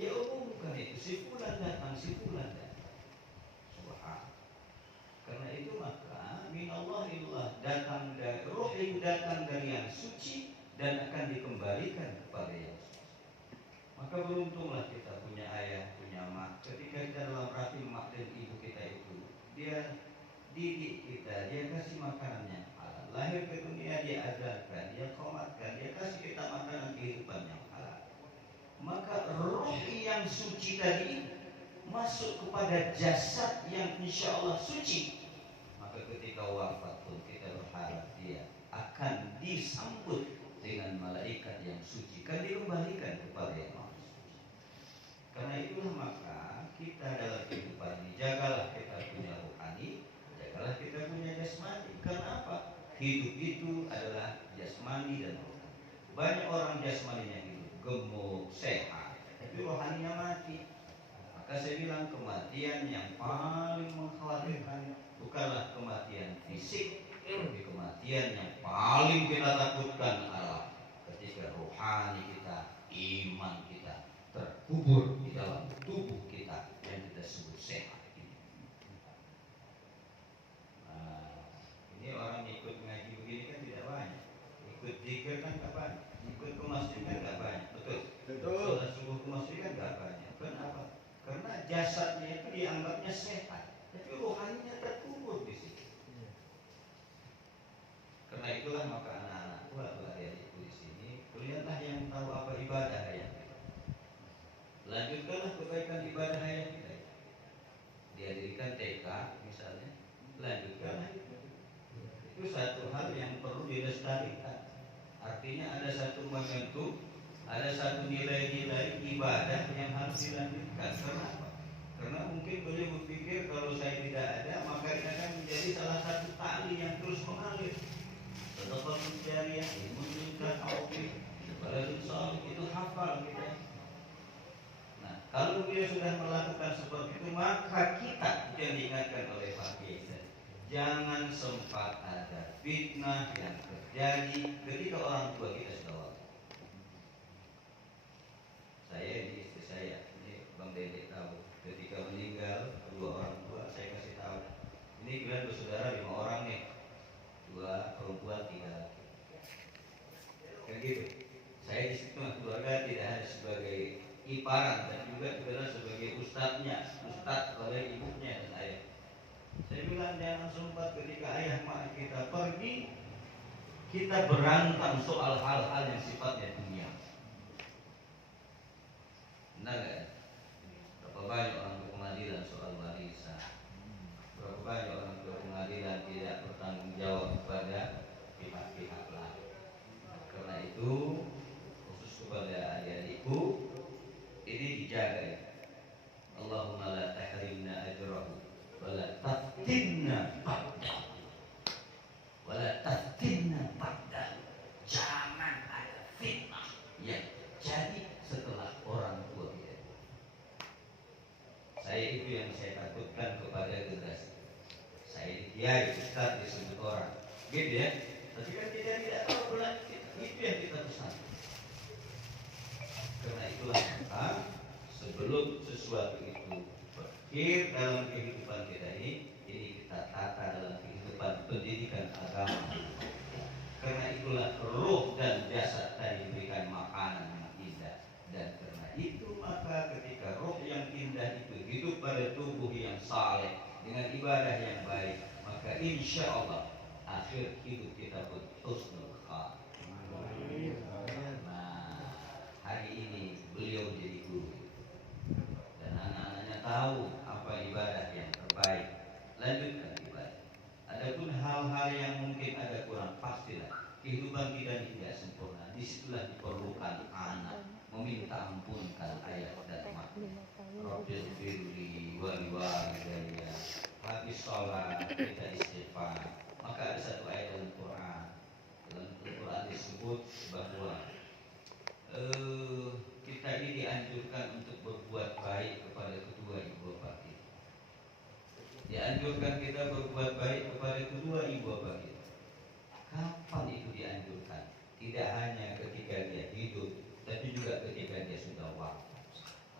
Dia dikembalikan kepada yang suci. Maka beruntunglah kita punya ayah, punya mak. Ketika kita dalam rahim mak dan ibu kita itu, dia didik kita, dia kasih makanan yang halal. Lahir ke dunia dia ajarkan, dia qomatkan, dia kasih kita makanan kehidupan yang halal. Maka roh yang suci tadi masuk kepada jasad yang insya Allah suci. Maka ketika wafat pun kita berharap dia akan disambut dengan malaikat yang suci, kan dikembalikan kepada yang maha suci. Karena itulah maka kita dalam kehidupan ini jagalah kita punya rohani, jagalah kita punya jasmani. Karena apa? Hidup itu adalah jasmani dan rohani. Banyak orang jasmaninya hidup gemuk, sehat, tapi rohaninya mati. Maka saya bilang kematian yang paling mengkhawatirkan bukanlah kematian fisik, tapi kematian yang paling kita takutkan adalah ketika rohani kita, iman kita terkubur di dalam tubuh kita yang kita sebut sehat ini. Nah, ini orang ikut ngaji begini kan tidak banyak, ikut zikir kan tidak banyak, ikut ke masjid kan tidak banyak, betul? Sholat subuh ke masjid kan tidak banyak. Kenapa? Karena jasadnya itu dianggapnya sehat, tapi rohaninya terkubur di situ. Karena itulah maka anak-anakku atau adik-adikku di sini, kalianlah yang tahu apa ibadah hayat kita. Lanjutkanlah kebaikan ibadah hayat kita. Dihadirkan TK misalnya, lanjutkanlah itu. Itu satu hal yang perlu dilestarikan. Artinya ada satu momentum, ada satu nilai-nilai ibadah yang harus dilanjutkan. Kenapa? Karena mungkin beliau berpikir kalau saya tidak ada, maka ini akan menjadi salah satu tali yang terus mengalir. Sedekah jariah, menunjukkan aukif, waladun salih, itu hafal kita. Nah, kalau beliau sudah melakukan seperti itu, maka kita yang diingatkan oleh Pak Kiai, jangan sempat ada fitnah yang terjadi ketika orang tua kita sudah wafat. Saya ini istri saya, ini Bang Dede tahu, ketika meninggal kedua orang tua saya kasih tahu, ini kalian bersaudara 5 orang nih, 2 perempuan 3 laki. Kan gitu. Saya di situ keluarga tidak hanya sebagai iparan, dan juga sebagai ustadznya, ustadz oleh ibunya dan ayah. Saya bilang jangan sempat ketika ayah mak kita pergi, kita berantem soal hal-hal yang sifatnya dunia. Benar nggak? Berapa banyak orang ke pengadilan soal warisan? Berapa banyak orang ke pengadilan tidak bertanggung jawab kepada pihak-pihak lain? Karena itu khusus kepada adik-adikku, ini dijaga ya. Allahumma la tahrimna ajrahu wa la taftinna ba'dahu wa la taftinna ba'dahu. Jangan ada fitnah yang jadi setelah orang tua kita. Saya itu yang saya takutkan kepada generasi. Saya kiai, ustaz disebut orang, gitu ya. Tapi kan kita tidak tahu bulan itu yang kita pesan. Karena itulah maka sebelum sesuatu itu berakhir dalam kehidupan kita ini kita tata dalam kehidupan pendidikan agama. Karena itulah roh dan jasad tadi diberikan makanan yang indah. Dan karena itu maka ketika roh yang indah itu hidup pada tubuh yang saleh dengan ibadah yang baik, maka insya Allah akhir hidup kita pun husnul khatimah. Nah, hari ini beliau jadi guru dan anak-anaknya tahu apa ibadah yang terbaik. Lanjutkan ibadah. Adapun hal-hal yang mungkin ada kurang, pastilah kehidupan kita tidak sempurna. Disitulah diperlukan anak meminta ampunkan ayah dan mak. Rabbil firli wal walidayya. Habis sholat kita istighfar. Maka ada satu ayat dalam Quran. Dalam Quran disebut bahwa kita ini dianjurkan untuk berbuat baik kepada kedua ibu bapak kita. Dianjurkan kita berbuat baik kepada kedua ibu bapak kita. Kapan itu dianjurkan? Tidak hanya ketika dia hidup, tapi juga ketika dia sudah wafat.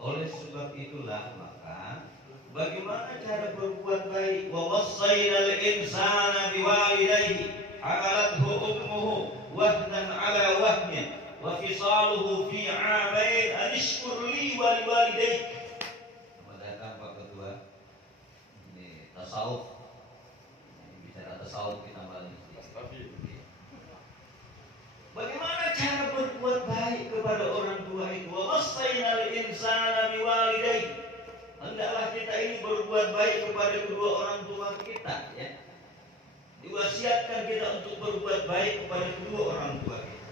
Oleh sebab itulah maka bagaimana cara berbuat baik? Wa wassaynal insana biwalidayhi hamalathu ummuhu wahnan ala wahnin wa fisaluhu fi 'amain an ishkur li wa liwalidayk. Datang Pak Ketua, ini tasawuf, bicara tasawuf kita malam ini. Bagaimana cara berbuat baik kepada orang tua itu? Wa wasaina lil insana biwalidayhi. Hendaklah kita ini berbuat baik kepada kedua orang tua kita, ya. Diwasiatkan kita untuk berbuat baik kepada kedua orang tua kita.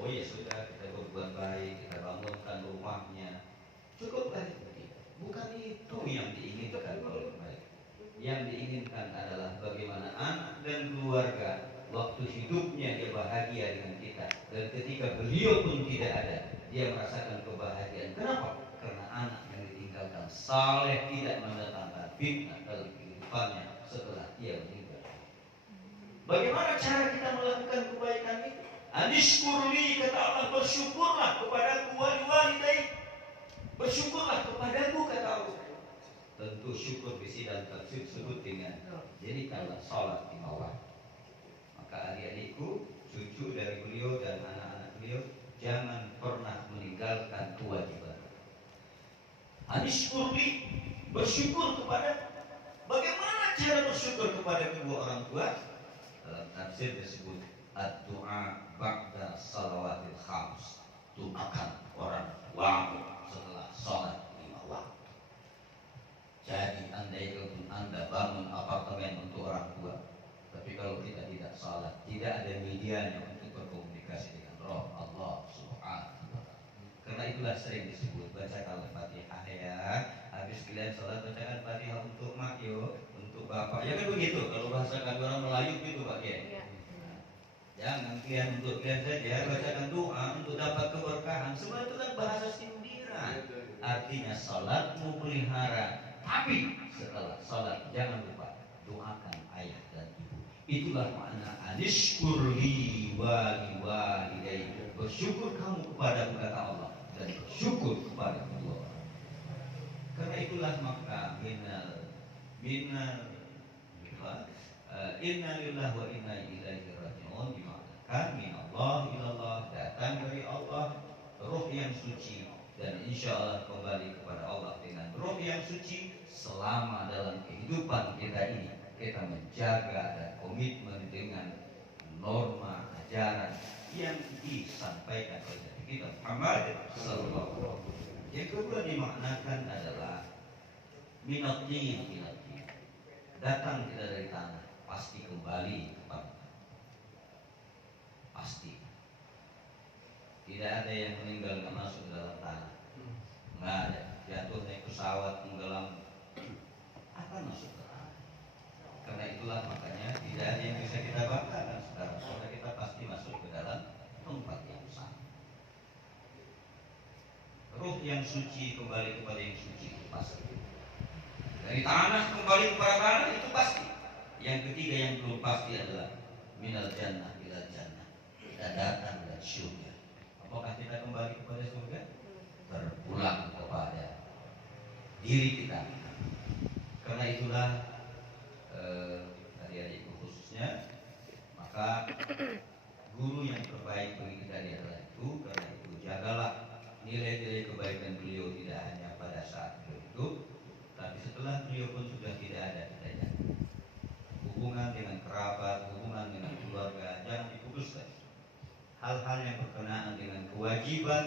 Oh ya sudah, kita berbuat baik, kita bangunkan rumahnya. Cukup baik begitu. Bukan itu yang diinginkan oleh mereka. Yang diinginkan adalah bagaimana anak dan keluarga waktu hidupnya dia bahagia dengan kita, dan ketika beliau pun tidak ada, dia merasakan kebahagiaan. Kenapa? Karena anak yang ditinggalkan saleh, tidak mendatangkan fitnah dalam kehidupannya setelah dia meninggal. Bagaimana cara kita melakukan kebaikan itu? Anishkurli, kata Allah, bersyukurlah kepadaku, waliwalidayk, bersyukurlah kepadaku, kata Allah. Tentu syukur di dalam tafsir disebut dengan jadikanlah salat di bawah. Maka adik-adikku, cucu dari beliau dan anak-anak beliau, jangan pernah meninggalkan kewajiban. Anishkurli, bersyukur kepada. Bagaimana cara bersyukur kepada kedua orang tua? Dalam tafsir disebut ad-du'a ba'da salawatil khams. Doakan orang tuamu setelah sholat 5 waktu. Jadi andai Anda bangun apartemen untuk orang tua, tapi kalau kita tidak salat, tidak ada medianya untuk berkomunikasi dengan Roh Allah Subhanahu wa Ta'ala. Karena itulah sering disebut bacakan Al-Fatihah, ya. Habis kalian salat bacakan Fatihah untuk mak yo, untuk bapak. Ya kan begitu. Kalau bahasa kami orang Melayu gitu Pak ya. Jangan kalian untuk kalian saja bacakan doa untuk dapat keberkahan. Semua itu kan bahasa sindiran. Artinya salatmu pelihara, tapi setelah salat jangan lupa doakan ayah dan ibu. Itulah makna anishkurli wa liwalidayk. Bersyukur kamu kepada kata Allah dan bersyukur kepada Allah. Karena itulah maka inna lillahi wa inna ilaihi raji'un, dimaknakan minallah ilallah, datang dari Allah, roh yang suci, dan insya Allah kembali kepada Allah dengan roh yang suci. Selama dalam kehidupan kita ini kita menjaga dan komitmen dengan norma ajaran yang disampaikan oleh Nabi kita Muhammad sallallahu alaihi wasallam. Yang kedua dimaknakan adalah minatin, datang tidak dari tanah, pasti kembali kepada pasti. Tidak ada yang meninggal nggak masuk dalam tanah, nggak ada. Jatuh naik pesawat tenggelam, akan masuk ke tanah. Karena itulah makanya tidak ada yang bisa kita banggakan sekarang, karena kita pasti masuk ke dalam tempat yang sama. Ruh yang suci kembali kepada yang suci itu pasti. Dari tanah kembali kepada tanah itu pasti. Yang ketiga yang belum pasti adalah minal jannah ilal jannah. Kita datang dari surga. Apakah kita kembali kepada surga? Berpulang kepada diri kita. Karena itulah adik-adikku khususnya, maka guru yang terbaik bagi kita adalah itu. Karena itu jagalah nilai-nilai kebaikan beliau tidak hanya pada saat beliau hidup, tapi setelah beliau pun sudah tidak ada, kita jaga. Hubungan dengan kerabat, hubungan dengan keluarga jangan diputuskan. Hal-hal yang berkenaan dengan kewajiban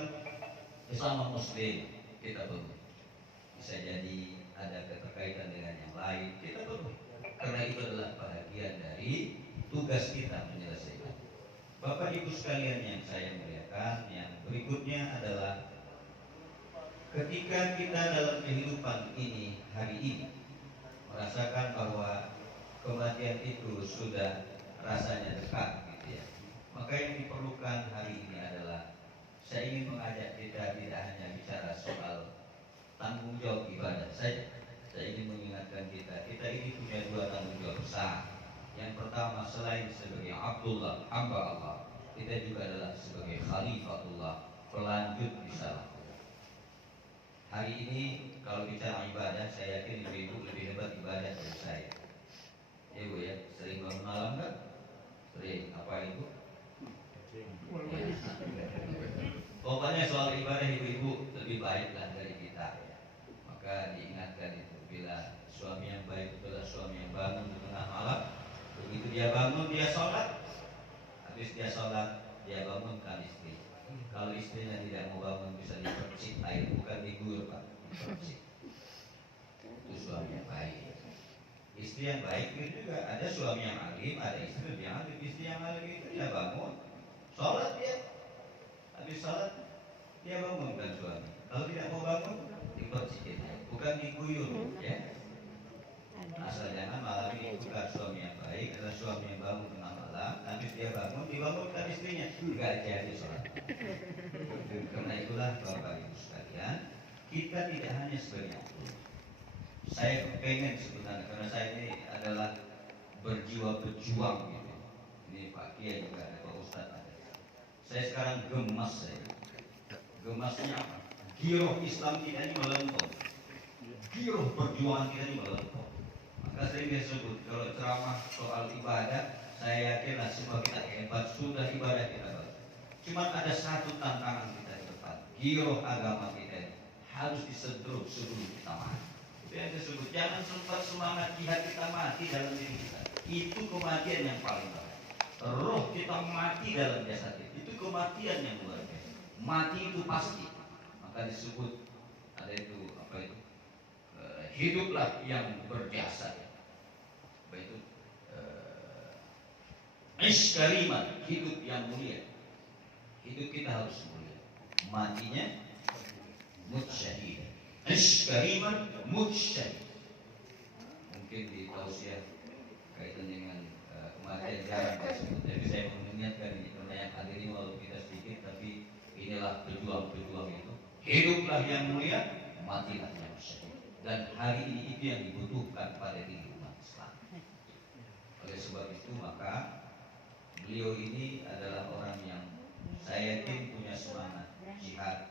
sesama muslim kita penuhi. Bisa jadi ada keterkaitan dengan yang lain, kita penuhi. Karena itu adalah bagian dari tugas kita menyelesaikan. Bapak Ibu sekalian yang saya muliakan, yang berikutnya adalah ketika kita dalam kehidupan ini hari ini merasakan bahwa kematian itu sudah rasanya dekat, gitu ya. Maka yang diperlukan hari ini adalah, saya ingin mengajak kita tidak hanya bicara soal tanggung jawab ibadah saja. Saya ingin mengingatkan kita ini punya 2 tanggung jawab besar. Yang pertama, selain sebagai Abdullah, hamba Allah, kita juga adalah sebagai Khalifatullah, pelanjut risalah. Hari ini kalau bicara ibadah, saya yakin ibu lebih hebat ibadah dari saya. Ya Bu ya, sering bangun malam kan? Sering, apa Ibu? Ya. Pokoknya soal ibadah ibu-ibu lebih baiklah dari kita. Maka diingatkan itu, bila suami yang baik adalah suami yang bangun di tengah malam. Begitu dia bangun, dia sholat. Habis dia sholat, dia bangunkan istri. Kalau istrinya tidak mau bangun, bisa dipercik air, bukan diguyur Pak, dipercik. Itu suami yang baik. Istri yang baik itu juga ada suami yang alim, ada istri yang alim. Istri yang alim itu dia bangun, sholat dia. Habis sholat dia bangunkan suami. Kalau tidak mau bangun, dipercik air, bukan diguyur, ya. Asal jangan malam ini bukan suami yang baik, adalah suami yang bangun tengah malam, habis dia bangun, dibangunkan istrinya, tidak jadi sholat. Karena itulah Bapak Ibu sekalian, kita tidak hanya sebagai makhluk. Saya pengen sebenarnya, karena saya ini adalah berjiwa berjuang gitu. Ini Pak Kiai juga ada, Pak Ustadz ada. Saya sekarang gemas saya. Gemasnya apa? Giroh Islam kita ini melentok. Giroh perjuangan kita ini melentok. Maka sering disebut kalau ceramah soal ibadah, saya yakinlah semua kita hebat, sudah ibadah kita bagus. Cuma ada satu tantangan kita di depan. Giroh agama kita harus disedruk sebelum kita mati. Itu yang disebut, jangan sempat semangat jihad kita mati dalam diri kita. Itu kematian yang paling berat. Roh kita mati dalam jasad kita. Itu kematian yang luar biasa. Mati itu pasti. Maka disebut ada itu apa itu? Hiduplah yang berjasa. Itu iskariman, hidup yang mulia. Hidup kita harus mulia. Matinya mutsyahid. Iskariman mutsyahid. Mungkin di tausiah kaitan dengan kematian jarang disebut. Tapi saya mengingatkan ini karena yang hadir ini walau kita sedikit, tapi inilah pejuang-pejuang itu. Hiduplah yang mulia, matilah yang syahid. Dan hari ini itu yang dibutuhkan pada diri umat Islam. Oleh sebab itu maka beliau ini adalah orang yang saya yakin punya semangat jihad,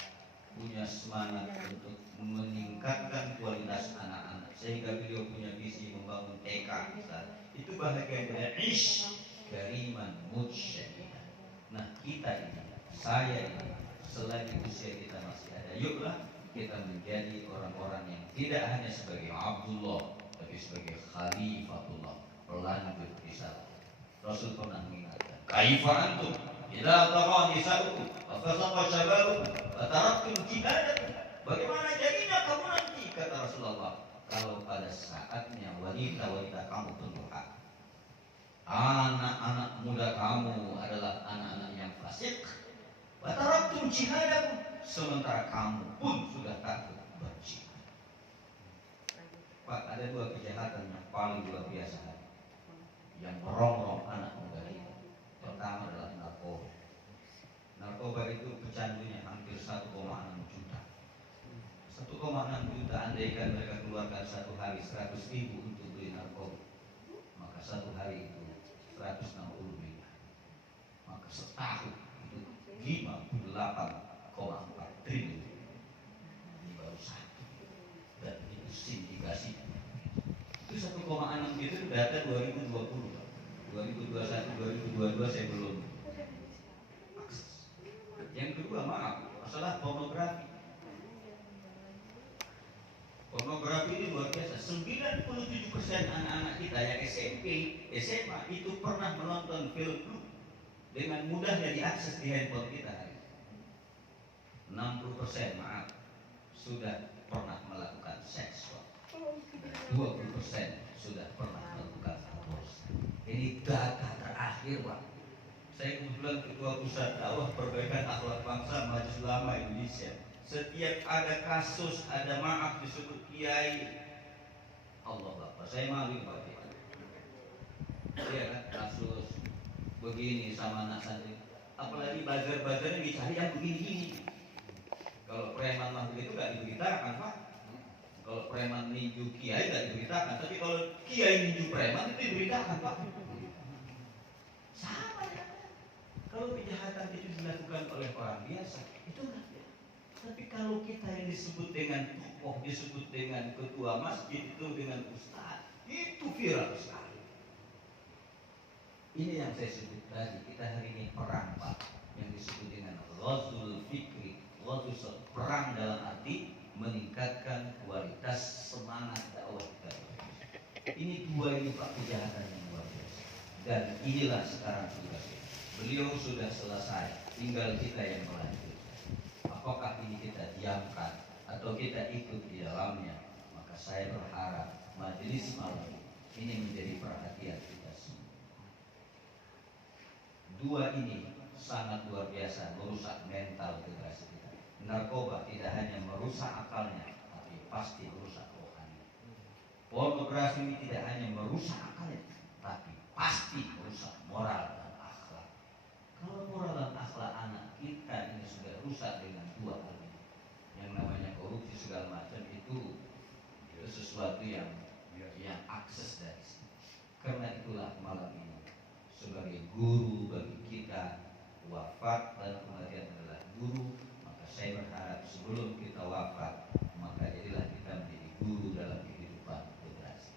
punya semangat untuk meningkatkan kualitas anak-anak, sehingga beliau punya visi membangun TK misalnya. Itu bahagian dari ish kariman mutsyadidan. Nah kita ini, saya ini, selagi usia kita masih ada, yuklah kita menjadi orang-orang yang tidak hanya sebagai Abdullah, tapi sebagai Khalifatullah, pelanjut risalah. Rasul pernah mengingatkan, kaifa antum idza taqa nisa'ukum wa fasaqa shababukum wa taraktum jihadakum. Bagaimana jadinya kamu nanti, kata Rasulullah, kalau pada saatnya wanita-wanita kamu berduha, anak-anak muda kamu adalah anak-anak yang fasik, wa taraktum jihadakum, sementara kamu pun sudah takut berjihad. Pak, ada dua kejahatan yang paling luar biasa yang merongrong anak muda kita. Pertama adalah narkoba. Narkoba itu pecandunya hampir 1,6 juta. 1,6 juta, andaikan mereka keluarkan satu hari 100 ribu untuk beli narkoba, maka satu hari itu 160 ribu. Maka setahun itu 58,4 triliun. Ini baru satu. Dan itu sindikasi. Itu 1,6 itu data 2020. 2021, 2022 saya belum akses. Yang kedua, maaf, masalah pornografi. Pornografi ini luar biasa. 97% anak-anak kita yang SMP, SMA itu pernah menonton film dengan mudahnya diakses di handphone kita. 60% maaf sudah pernah melakukan seks. 20% sudah pernah melakukan aborsi. Ini data terakhir, Pak. Saya kebetulan ketua pusat dakwah perbaikan akhlak bangsa Majelis Ulama Indonesia. Setiap ada kasus, ada maaf disebut kiai. Allah Bapak, saya malu Pak. Iya kan, kasus begini sama anak santri. Apalagi bazar-bazarnya dicari yang begini-gini. Kalau preman mah begitu gak diberitakan, Pak. Kalau preman ninju kiai gak diberitakan, tapi kalau kiai ninju preman itu diberitakan, Pak. Sama ya. Kalau kejahatan itu dilakukan oleh orang biasa, itu enggak ya. Tapi kalau kita yang disebut dengan tokoh, disebut dengan ketua masjid, itu dengan ustaz, itu viral sekali. Ini yang saya sebut tadi, kita hari ini perang, Pak. yang disebut dengan ghazul fikri. Ghazul perang dalam arti meningkatkan kualitas semangat dakwah kita. Ini dua ini Pak kejahatan yang luar biasa. Dan inilah sekarang tugas kita. Beliau sudah selesai, tinggal kita yang melanjutkan. Apakah ini kita diamkan atau kita ikut di dalamnya? Maka saya berharap majelis malam ini menjadi perhatian kita semua. Dua ini sangat luar biasa merusak mental generasi kita. Narkoba tidak hanya merusak akalnya, tapi pasti merusak rohani. Pornografi ini tidak hanya merusak akalnya, tapi pasti merusak moral dan akhlak. Kalau moral dan akhlak anak kita ini sudah rusak dengan dua hal ini, yang namanya korupsi segala macam itu sesuatu yang akses dari sini. Karena itulah malam ini sebagai guru bagi kita, wafat dan kematian adalah guru. Maka saya berharap sebelum kita wafat, maka jadilah kita menjadi guru dalam kehidupan generasi.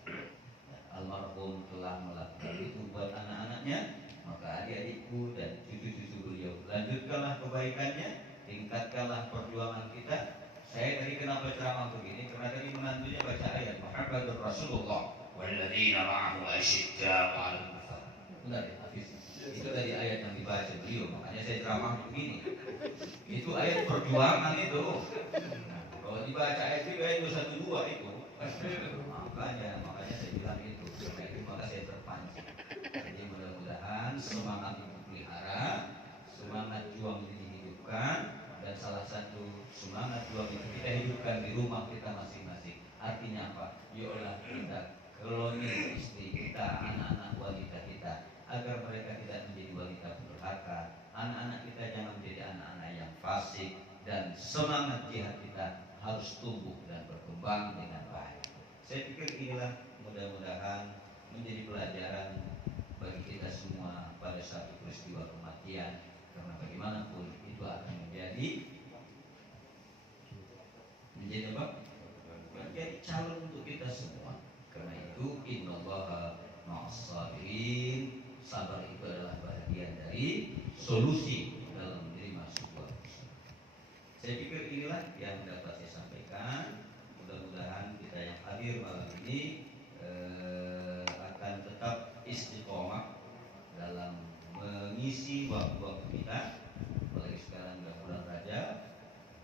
Almarhum telah melakukan itu buat anak-anaknya, maka adik-adikku dan cucu-cucu beliau lanjutkanlah kebaikannya, tingkatkanlah perjuangan kita. Saya tadi kenapa ceramah begini? Karena tadi menantunya baca ayat Muhammadur Rasulullah walladzina ma'ahu asyidda'u 'alal kuffar. Benar ya, Hafiz? Itu tadi ayat yang dibaca beliau, makanya saya ceramah begini. Itu ayat perjuangan itu. Kalau dibaca ayat itu ayat 212 itu. Makanya saya bilang itu. Karena itu maka saya terpancing. Jadi mudah-mudahan semangat itu pelihara, semangat juang ini dihidupkan, dan salah satu semangat juang itu kita hidupkan di rumah kita masing-masing. Artinya apa? Yolah kita keloni istri kita, anak-anak wanita kita, agar mereka tidak menjadi wanita durhaka. Anak-anak kita jangan menjadi anak-anak yang fasik, dan semangat jihad kita harus tumbuh dan berkembang dengan baik. Saya pikir inilah mudah-mudahan menjadi pelajaran bagi kita semua pada satu peristiwa kematian. Karena bagaimanapun itu akan menjadi apa? Menjadi calon untuk kita semua. Karena itu innallaha ma'as-sabirin. Sabar itu adalah bagian dari solusi dalam menerima sebuah musibah. Saya pikir inilah yang dapat saya sampaikan. Mudah-mudahan kita yang hadir malam ini akan tetap istiqomah dalam mengisi waktu-waktu kita. Apalagi sekarang sudah bulan Rajab,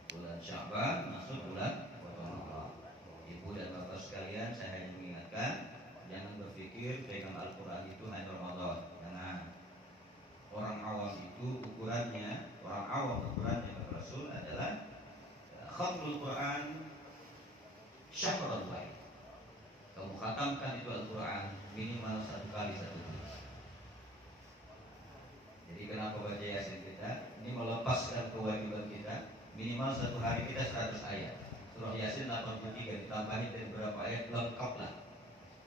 bulan Sya'ban, masuk bulan Ramadan. Ibu dan bapak sekalian, saya hanya mengingatkan, jangan berpikir pegang Al-Quran itu hanya Ramadan. Jangan. Orang awam itu ukurannya, orang awam ukurannya Rasul adalah khatmul Quran syahrul wahid. Kamu khatamkan itu Al-Quran minimal 1 kali 1 bulan. Jadi kenapa baca Yasin kita? Ini melepaskan kewajiban kita. Minimal 1 hari kita 100 ayat. Surah Yasin 83 ditambahin dari beberapa ayat lengkaplah.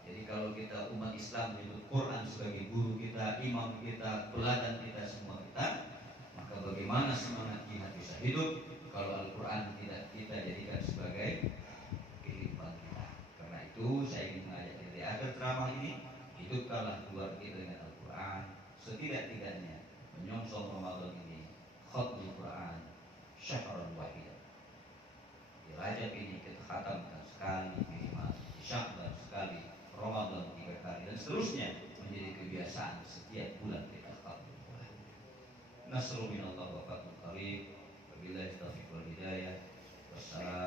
Jadi kalau kita umat Islam menyebut Quran sebagai guru kita, imam kita, teladan kita, semua kita, maka bagaimana semangat jihad bisa hidup kalau Al-Quran tidak kita jadikan sebagai kehidupan kita. Karena itu saya ingin mengajak kita di akhir ceramah ini, hidupkanlah keluarga kita dengan Al-Quran. Setidak-tidaknya menyongsong Ramadan ini, khatmul Quran syahrul wahid. Di Rajab ini kita khatamkan sekali minimal, di Sya'ban sekali, Ramadan 3 kali, dan seterusnya menjadi kebiasaan setiap bulan kita khatmul Quran. Nasrul minallah wa fathul qarib. Wabillahi taufiq wal hidayah. Wassalam.